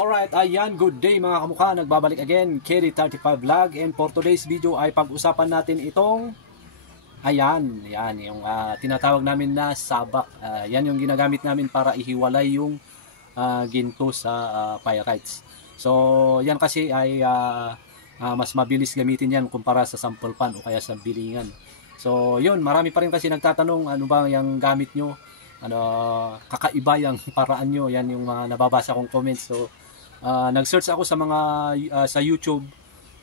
Alright, ayan, good day mga kamukha. Nagbabalik again, KD35 Vlog. And for today's video ay pag-usapan natin itong ayan, yung tinatawag namin na sabak. Yan yung ginagamit namin para ihiwalay yung ginto sa pyrites. So, yan kasi ay mas mabilis gamitin yan kumpara sa sample pan o kaya sa bilingan. So, yun, marami pa rin kasi nagtatanong ano ba yung gamit nyo, kakaiba yung paraan nyo. Yan yung mga nababasa kong comments. So, nag-search ako sa mga sa YouTube,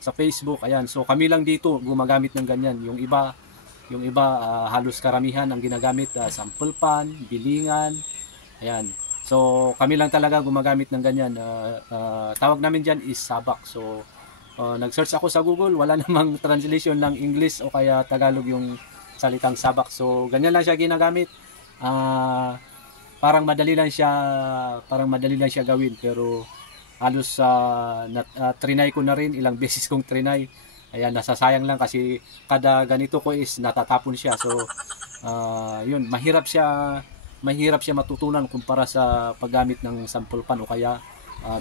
sa Facebook, ayan. So, kami lang dito gumagamit ng ganyan. Yung iba halos karamihan ang ginagamit sample pan, bilingan, ayan. So, kami lang talaga gumagamit ng ganyan. Tawag namin dyan is sabak. So, nag-search ako sa Google, wala namang translation ng English o kaya Tagalog yung salitang sabak. So, ganyan lang siya ginagamit. Parang madali lang siya gawin, pero halos trinay ko na rin, ilang beses kong trinay. Ayan, nasasayang lang kasi kada ganito ko is natatapon siya. So, yun, mahirap siya matutunan kumpara sa paggamit ng sample pan o kaya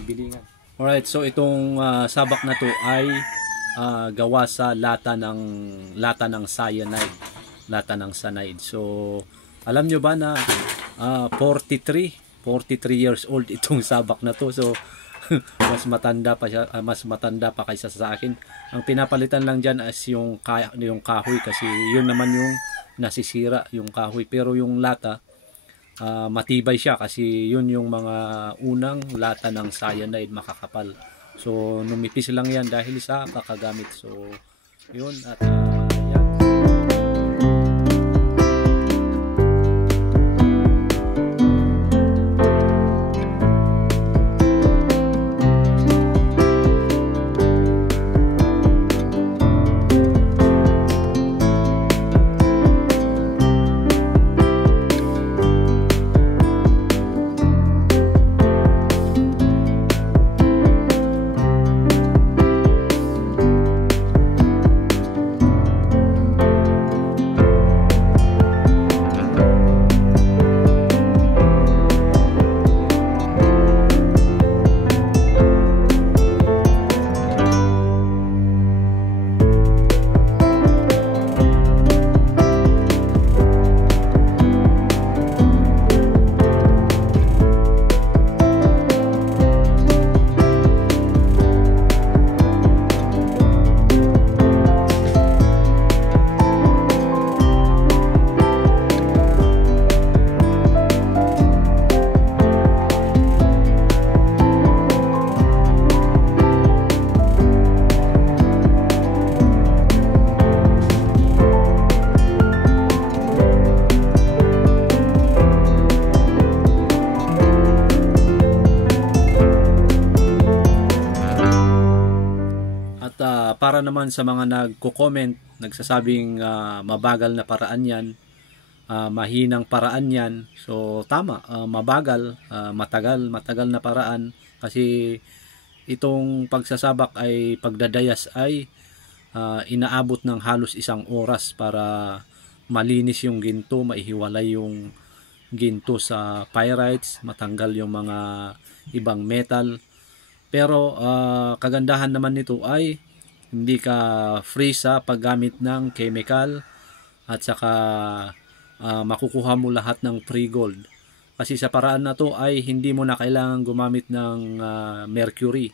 bilingan. Alright, so itong sabak na to ay gawa sa lata ng cyanide, lata ng cyanide. So, alam nyo ba na 43 years old itong sabak na to. So, mas matanda pa kaysa sa akin. Ang pinapalitan lang diyan as yung kahoy, kasi yun naman yung nasisira, yung kahoy. Pero yung lata, matibay siya kasi yun yung mga unang lata ng cyanide, makakapal. So, numipis lang yan dahil sa kakagamit. So, yun, at yan. Para naman sa mga nagko-comment, nagsasabing mabagal na paraan yan, mahinang paraan yan. So tama, mabagal, matagal na paraan, kasi itong pagsasabak ay pagdadayas ay inaabot ng halos 1 oras para malinis yung ginto, maihiwalay yung ginto sa pyrites, matanggal yung mga ibang metal. Pero kagandahan naman nito ay hindi ka free sa paggamit ng chemical, at saka makukuha mo lahat ng free gold. Kasi sa paraan na to ay hindi mo na kailangan gumamit ng mercury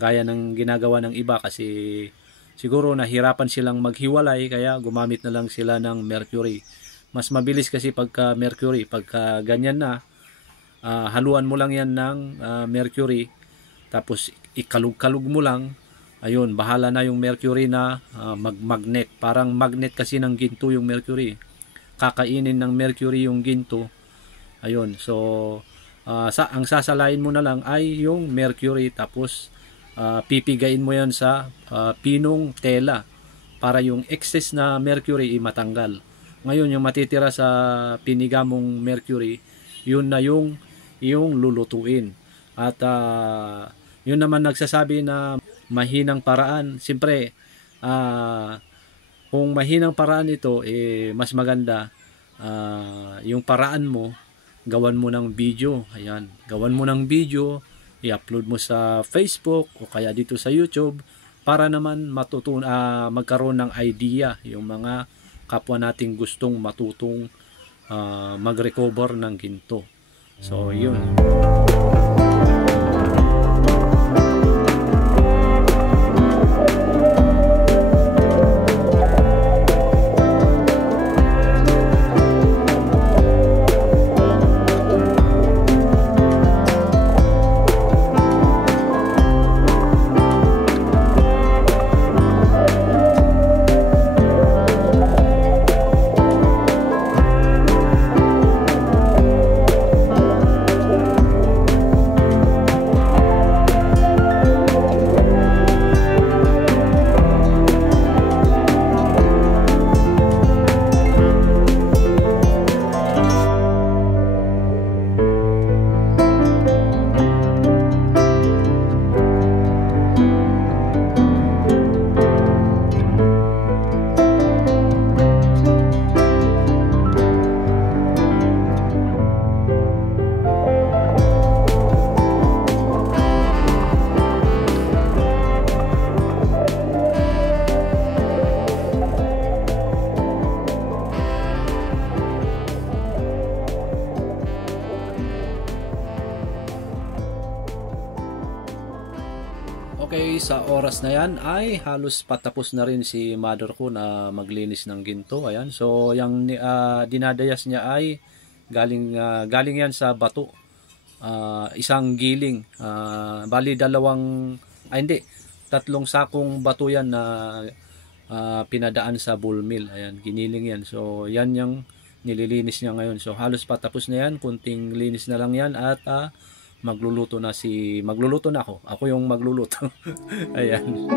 gaya ng ginagawa ng iba, kasi siguro nahirapan silang maghiwalay kaya gumamit na lang sila ng mercury. Mas mabilis kasi pagka mercury, pagka ganyan na, haluan mo lang yan ng mercury, tapos ikalug-kalug mo lang. Ayun, bahala na yung mercury na magmagnet. Parang magnet kasi ng ginto yung mercury. Kakainin ng mercury yung ginto. Ayun, so ang sasalain mo na lang ay yung mercury, tapos pipigain mo yan sa pinong tela para yung excess na mercury matanggal. Ngayon, yung matitira sa piniga mong mercury, yun na yung lulutuin. At yun naman nagsasabi na mahinang paraan. Siyempre, kung mahinang paraan ito, mas maganda yung paraan mo, gawan mo ng video. Ayan, gawan mo ng video, i-upload mo sa Facebook o kaya dito sa YouTube para naman magkaroon ng idea yung mga kapwa nating gustong matutong mag-recover ng ginto. So yun. Okay, sa oras na yan ay halos patapos na rin si mother ko na maglinis ng ginto. Ayan. So, yung dinadayas niya ay galing yan sa bato. Isang giling. Bali tatlong sakong bato yan na pinadaan sa bull mill. Ayan, giniling yan. So, yan yung nililinis niya ngayon. So, halos patapos na yan. Kunting linis na lang yan at magluluto na ako. Ako yung magluluto. Ayan.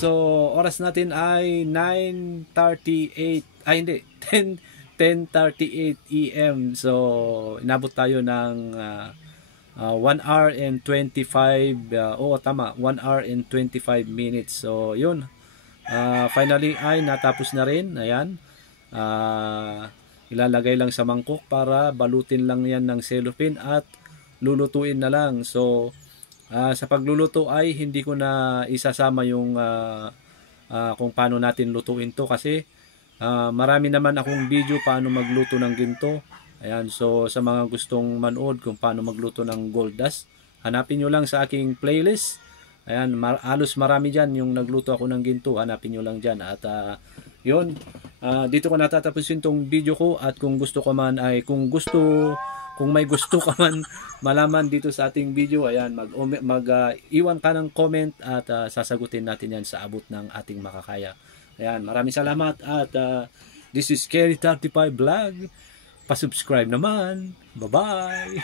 So, oras natin ay 9:38. Ay, hindi. 10:38 AM. So, inabot tayo ng 1 hour and 25 tama, 1 hour and 25 minutes. So, yun. Finally ay natapos na rin. Ayan. Ilalagay lang sa mangkok para balutin lang yan ng cellophane at lulutuin na lang. So, sa pagluluto ay hindi ko na isasama yung kung paano natin lutuin to kasi marami naman akong video paano magluto ng ginto. Ayan, so sa mga gustong manood kung paano magluto ng gold dust, hanapin nyo lang sa aking playlist. Ayan, halos marami dyan yung nagluto ako ng ginto, hanapin nyo lang dyan. At yun, dito ko natatapusin tong video ko at kung gusto ko man ay kung may gusto ka man malaman dito sa ating video, ayan, iwan ka ng comment at sasagutin natin yan sa abot ng ating makakaya. Ayan, maraming salamat at This is Scary35 Vlog. Pa-subscribe naman. Bye-bye.